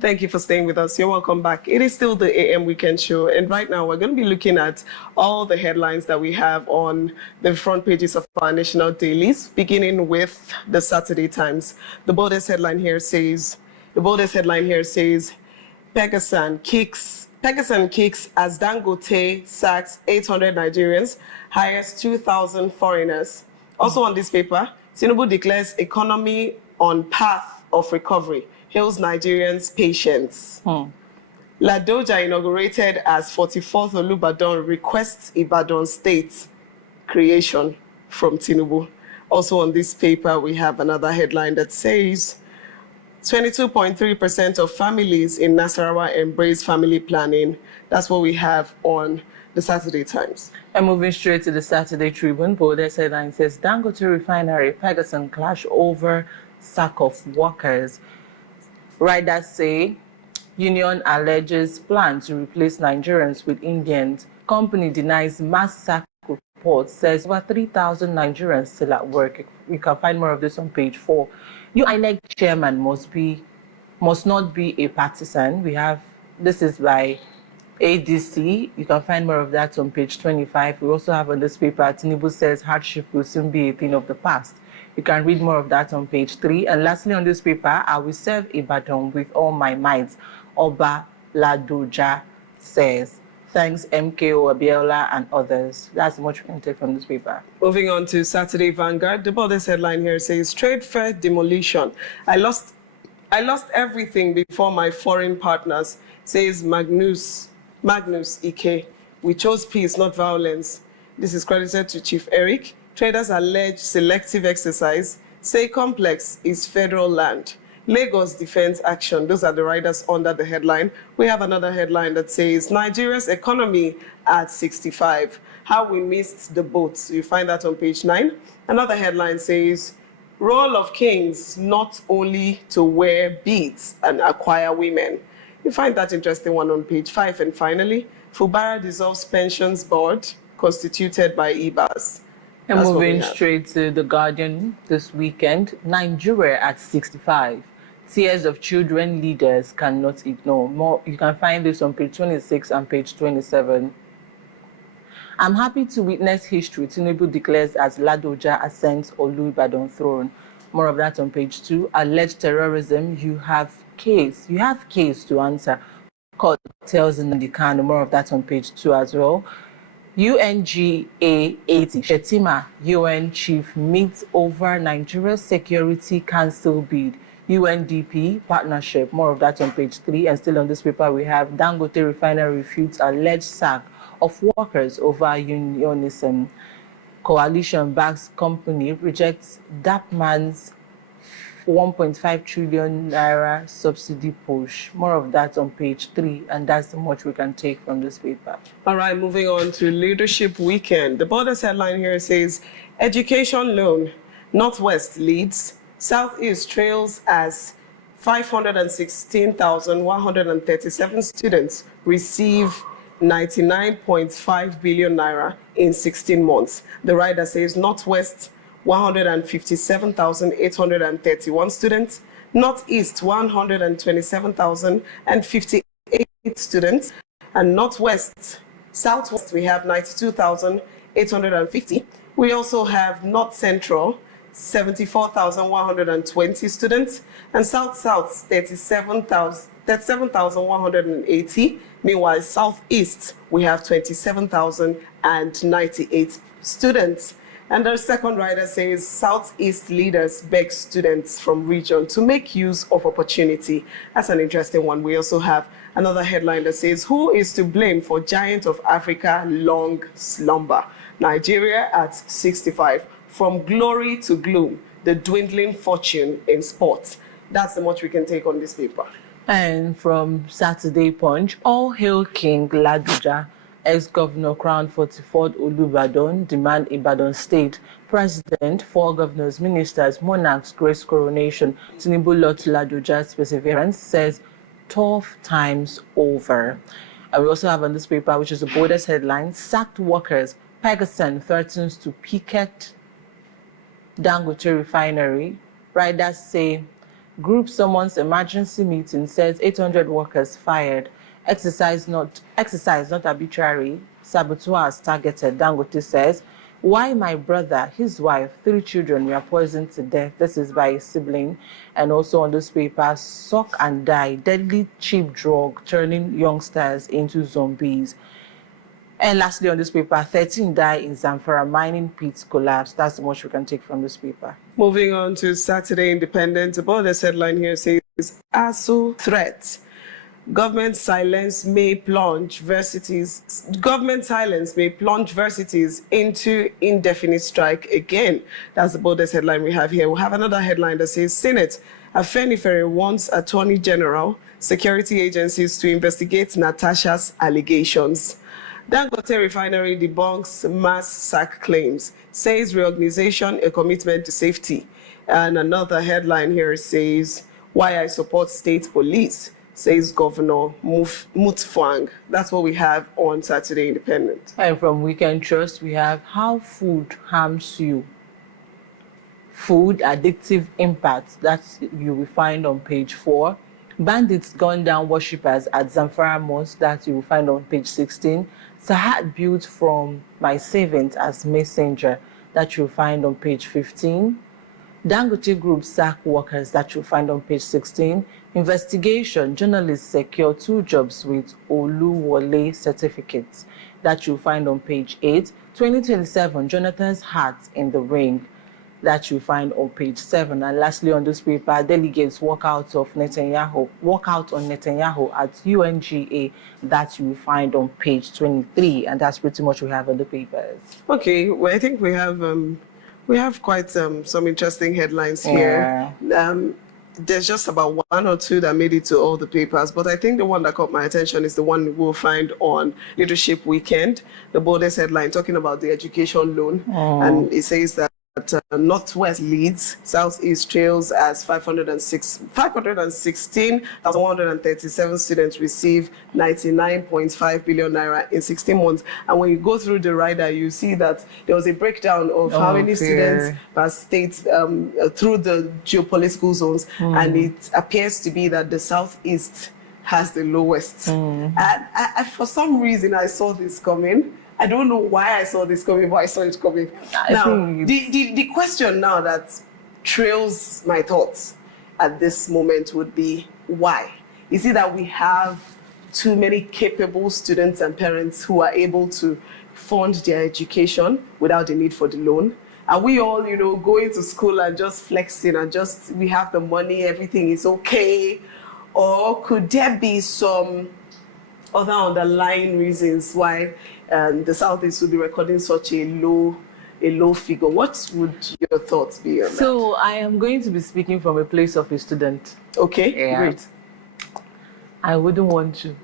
Thank you for staying with us. You're welcome back. It is still the AM Weekend Show, and right now we're going to be looking at all the headlines that we have on the front pages of our national dailies, beginning with the Saturday Times. The boldest headline here says, Pengassan kicks as Dangote sacks 800 Nigerians, hires 2,000 foreigners. Also on this paper, Tinubu declares economy on path of recovery, hails Nigerians' patience. Ladoja inaugurated as 44th Olubadan, requests Ibadan State creation from Tinubu. Also on this paper, we have another headline that says 22.3% of families in Nasarawa embrace family planning. That's what we have on the Saturday Times. And moving straight to the Saturday Tribune, boldest headline says Dangote refinery, Pengassan clash over sack of workers. Riders say union alleges plan to replace Nigerians with Indians. Company denies mass sack report, says over 3,000 Nigerians still at work. You can find more of this on page 4. Your INEC chairman must not be a partisan. This is by ADC. You can find more of that on page 25. We also have on this paper, Tinubu says hardship will soon be a thing of the past. You can read more of that on page 3. And lastly on this paper, I will serve Ibadan with all my might. Oba Ladoja says. Thanks, MKO, Abiola, and others. That's much we can take from this paper. Moving on to Saturday Vanguard, the boldest headline here says, trade fair demolition. I lost everything before my foreign partners, says Magnus Ike. We chose peace, not violence. This is credited to Chief Eric. Traders allege selective exercise, say complex is federal land. Lagos defense action. Those are the riders under the headline. We have another headline that says Nigeria's economy at 65. How we missed the boats. You find that on page 9. Another headline says role of kings not only to wear beads and acquire women. You find that interesting one on page 5. And finally, Fubara dissolves pensions board constituted by IBAs. And moving straight to The Guardian this weekend, Nigeria at 65. Tears of children leaders cannot ignore. More, you can find this on page 26 and page 27. I'm happy to witness history. Tinubu declares as Ladoja ascends Olubadan throne. More of that on page 2. Alleged terrorism, you have case to answer. Court tells in the can. More of that on page 2 as well. UNGA 80, Shetima, UN chief meets over Nigeria's security council bid. UNDP partnership, more of that on page 3. And still on this paper, we have Dangote refinery refutes alleged sack of workers over unionism. Coalition backs company rejects Dapman's 1.5 trillion naira subsidy push. More of that on page 3, and that's the much we can take from this paper. All right, moving on to Leadership Weekend. The boldest headline here says, education loan, Northwest leads, Southeast trails as 516,137 students receive 99.5 billion naira in 16 months. The rider says Northwest 157,831 students, Northeast 127,058 students, and Southwest we have 92,850. We also have North Central 74,120 students, and South 37,180. Meanwhile, Southeast we have 27,098 students. And the second rider says Southeast leaders beg students from region to make use of opportunity. That's an interesting one. We also have another headline that says, who is to blame for giant of Africa long slumber? Nigeria at 65. From glory to gloom, the dwindling fortune in sports. That's the much we can take on this paper. And from Saturday Punch, all hail King Ladoja. Ex-governor crowned 44th Olubadan, demand Ibadan State. President, 4 governors, ministers, monarchs, grace coronation. Tinubu Lot Ladoja's perseverance, says tough times over. And we also have on this paper, which is the boldest headline, sacked workers. Pengassan threatens to picket Dangote refinery. Riders say Group summons emergency meeting, says 800 workers fired. Exercise not arbitrary. Saboteurs targeted. Dangote says, why my brother, his wife, 3 children were poisoned to death. This is by a sibling. And also on this paper, suck and die. Deadly cheap drug turning youngsters into zombies. And lastly on this paper, 13 die in Zamfara mining pits collapse. That's the much we can take from this paper. Moving on to Saturday Independent. About this headline here says, ASU threat. Government silence may plunge varsities into indefinite strike again. That's the boldest headline we have here. We have another headline that says, Senate, Afenifere wants Attorney General, security agencies to investigate Natasha's allegations. Dangote Refinery debunks mass sack claims, says reorganization a commitment to safety. And another headline here says, why I support state police, says Governor Mutfwang. That's what we have on Saturday Independent. And from Weekend Trust, we have how food harms you. Food addictive impact, that you will find on page 4. Bandits gunned down worshippers at Zamfara Mosque, that you will find on page 16. Sahat built from my servant as messenger, that you'll find on page 15. Dangote Group sack workers, that you'll find on page 16. Investigation, journalists secure 2 jobs with Oluwole certificates, that you'll find on page 8. 2027, Jonathan's heart in the ring, that you find on page 7. And lastly on this paper, delegates walk out on Netanyahu at UNGA, that you find on page 23. And that's pretty much what we have on the papers. Okay, well, I think we have quite some interesting headlines here. There's just about 1 or 2 that made it to all the papers, but I think the one that caught my attention is the one we'll find on Leadership Weekend, the boldest headline talking about the education loan. And it says that Northwest leads, Southeast trails as 516,137 students receive 99.5 billion naira in 16 months. And when you go through the rider, you see that there was a breakdown of how many students per state through the geopolitical zones. And it appears to be that the Southeast has the lowest. And I, for some reason, I saw this coming. I don't know why I saw this coming, but I saw it coming. Now, the question now that trails my thoughts at this moment would be, why? Is it that we have too many capable students and parents who are able to fund their education without the need for the loan? Are we all, going to school and just flexing and just, we have the money, everything is okay? Or could there be some other underlying reasons why the Southeast would be recording such a low figure? What would your thoughts be on that? So I am going to be speaking from a place of a student. Okay, great. I wouldn't want to.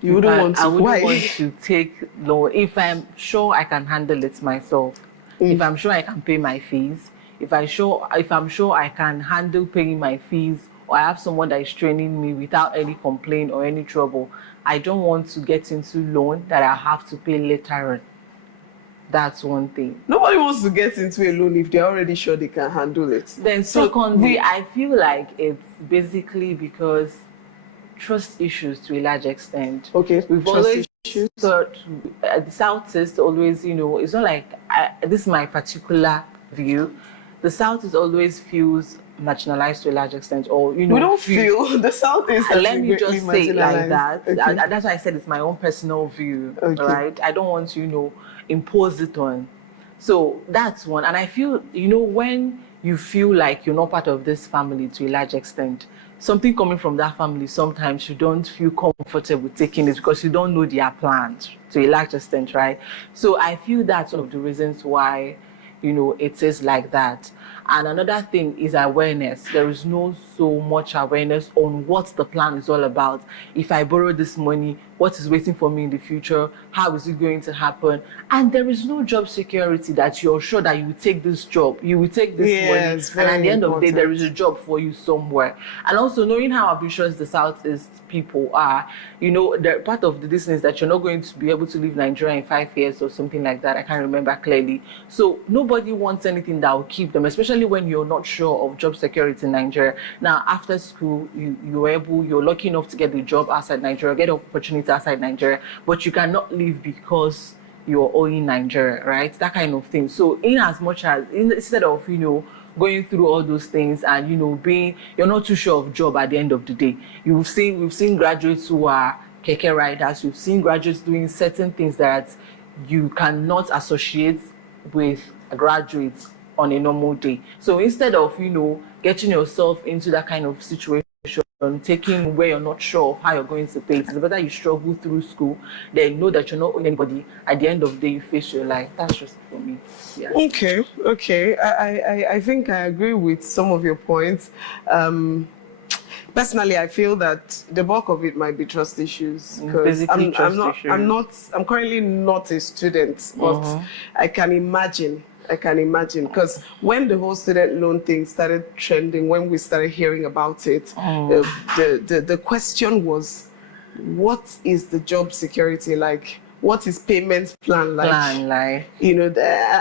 You wouldn't want to? I wouldn't Why? want to take loan if I'm sure I can handle it myself. If I'm sure I can pay my fees. If I'm sure I can handle paying my fees, or I have someone that is training me without any complaint or any trouble, I don't want to get into loan that I have to pay later on. That's one thing. Nobody wants to get into a loan if they're already sure they can handle it. Then secondly, I feel like it's basically because trust issues to a large extent. Okay, we've always thought the Southeast always, it's not like this is my particular view. The Southeast always feels marginalized to a large extent, or we don't feel the Southeast. Let me just say it like that. Okay. That's why I said it's my own personal view. Okay. Right? I don't want to, impose it on. So that's one. And I feel, when you feel like you're not part of this family to a large extent, something coming from that family, sometimes you don't feel comfortable taking it because you don't know their plans to a large extent, right? So I feel that's one of the reasons why, it is like that. And another thing is awareness. There is no so much awareness on what the plan is all about. If I borrow this money, what is waiting for me in the future, how is it going to happen, and there is no job security that you're sure that you will take this job, you will take this money, and at the end of the day, there is a job for you somewhere. And also knowing how ambitious the Southeast people are, you know, part of the business is that you're not going to be able to leave Nigeria in 5 years or something like that. I can't remember clearly. So nobody wants anything that will keep them, especially when you're not sure of job security in Nigeria. Now, after school, you're lucky enough to get a job outside Nigeria, get an opportunity outside Nigeria, but you cannot leave because you're owing Nigeria, right? That kind of thing. So in as much as, instead of, you know, going through all those things and, you know, you're not too sure of job at the end of the day. We've seen graduates who are keke riders. We've seen graduates doing certain things that you cannot associate with graduates on a normal day. So instead of, you know, getting yourself into that kind of situation, taking where you're not sure of how you're going to pay, it's better you struggle through school, then know that you're not owing anybody. At the end of the day, you face your life. That's just for me. Yeah. Okay. I think I agree with some of your points. Personally, I feel that the bulk of it might be trust issues, because I'm currently not a student, but I can imagine, because when the whole student loan thing started trending, when we started hearing about it, the question was, what is the job security like? What is payment plan like? You know,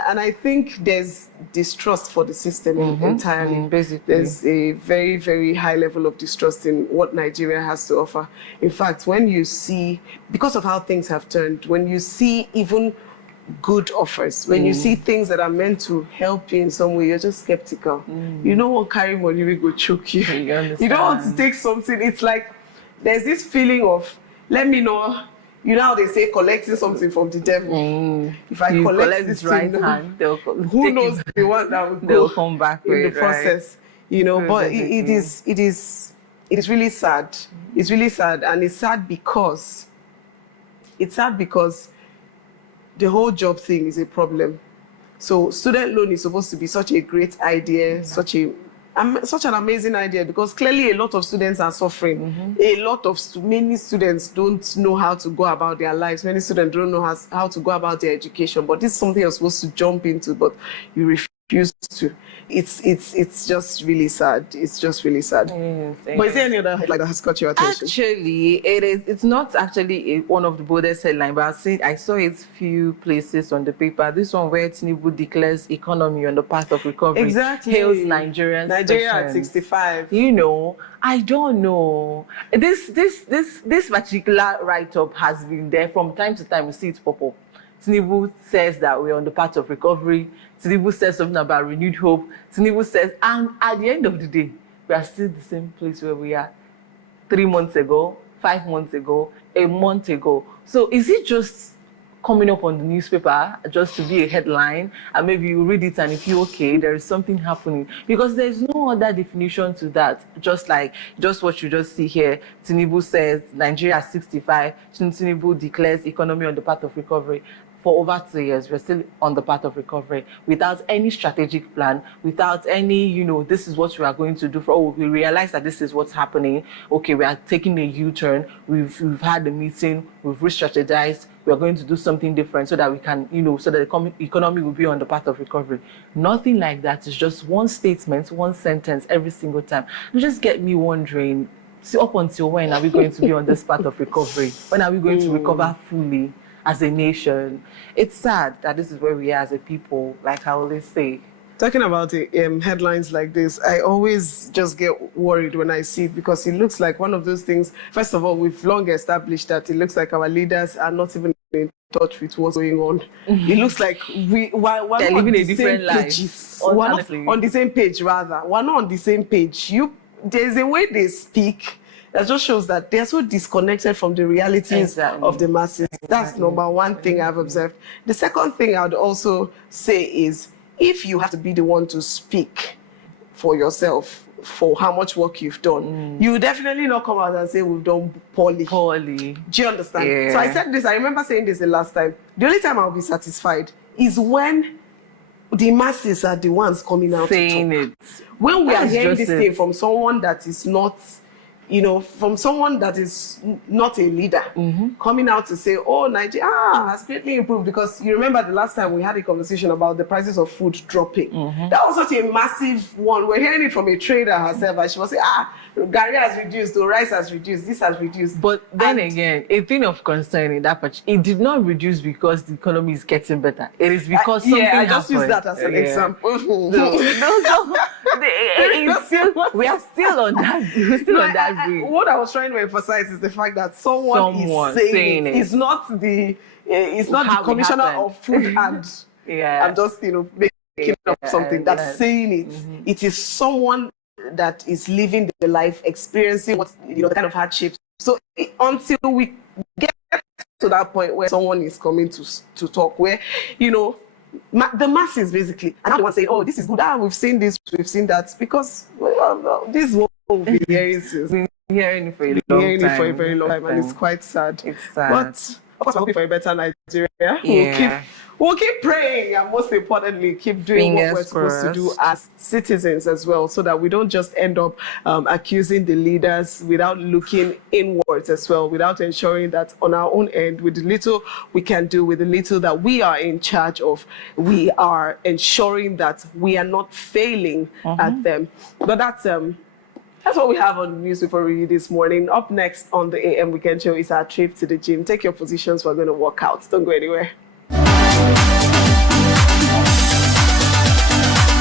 and I think there's distrust for the system entirely. Basically, there's a very, very high level of distrust in what Nigeria has to offer. In fact, when you see, because of how things have turned, when you see even good offers, when you see things that are meant to help you in some way, you're just skeptical. You don't want to carry money, we go choke you. You don't want to take something. It's like there's this feeling of, let me know. You know how they say collecting something from the devil. If I collect this right hand, who knows the one that will they'll come back in the process. Right? You know, so but it is really sad. It's really sad, and it's sad because the whole job thing is a problem. So student loan is supposed to be such a great idea, such an amazing idea, because clearly a lot of students are suffering. Many students don't know how to go about their lives. Many students don't know how to go about their education. But this is something you're supposed to jump into, but you refuse to. It's just really sad. It's just really sad. But is there any other headline that has caught your attention? Actually, it's not actually one of the boldest headlines, but I saw it few places on the paper. This one where Tinubu declares economy on the path of recovery. Exactly. Hails Nigerians. Nigeria at 65. You know, I don't know. This particular write-up has been there from time to time. We see it pop up. Tinubu says that we're on the path of recovery. Tinubu says something about renewed hope. Tinubu says, and at the end of the day, we are still the same place where we are 3 months ago, 5 months ago, a month ago. So is it just coming up on the newspaper just to be a headline, and maybe you read it and if you're okay, there is something happening? Because there's no other definition to that. Just what you just see here. Tinubu says Nigeria 65. Tinubu declares economy on the path of recovery. For over 2 years, we're still on the path of recovery without any strategic plan, without any, you know, this is what we are going to do. We realize that this is what's happening. Okay, we are taking a U-turn. We've had a meeting. We've re-strategized. We are going to do something different so that we can, you know, so that the economy will be on the path of recovery. Nothing like that. It's just one statement, one sentence every single time. You just get me wondering, see, up until when are we going to be on this path of recovery? When are we going to recover fully as a nation? It's sad that this is where we are as a people, like I always say. Talking about headlines like this, I always just get worried when I see it, because it looks like one of those things. First of all, we've long established that it looks like our leaders are not even in touch with what's going on. It looks like we're not living a different life. We're not on the same page, rather. We're not on the same page. There's a way they speak that just shows that they're so disconnected from the realities of the masses. That's number one thing I've observed. The second thing I would also say is, if you have to be the one to speak for yourself, for how much work you've done, you definitely not come out and say we've done poorly. Do you understand? Yeah. So I said this, I remember saying this the last time. The only time I'll be satisfied is when the masses are the ones coming out saying to talk. it. When we are hearing this thing from someone that is not you know, from someone that is not a leader, coming out to say, oh, Nigeria has greatly improved, because you remember the last time we had a conversation about the prices of food dropping. That was such a massive one. We're hearing it from a trader herself, and she was saying, Gary has reduced, the rice has reduced, this has reduced. But then again, a thing of concern in that part, it did not reduce because the economy is getting better. It is because something I just happened. use that as an example. We are still on that. We're still on that bridge. What I was trying to emphasize is the fact that someone is saying it. It's not the commissioner of food and I'm just making up something that's saying it. It is someone that is living the life, experiencing what the kind of hardships. So until we get to that point where someone is coming to talk, where the masses basically, and not the one saying, oh, this is good, we've seen this, we've seen that, because this won't be hearing since. Hearing it for a very long time, and it's quite sad. It's sad. But of course, we're hoping for a better Nigeria. We'll keep praying, and most importantly, keep doing what we're supposed to do as citizens as well, so that we don't just end up accusing the leaders without looking inwards as well, without ensuring that on our own end, with the little we can do, with the little that we are in charge of, we are ensuring that we are not failing at them. But that's what we have on Newspaper Review this morning. Up next on the AM Weekend Show is our trip to the gym. Take your positions. We're going to work out. Don't go anywhere.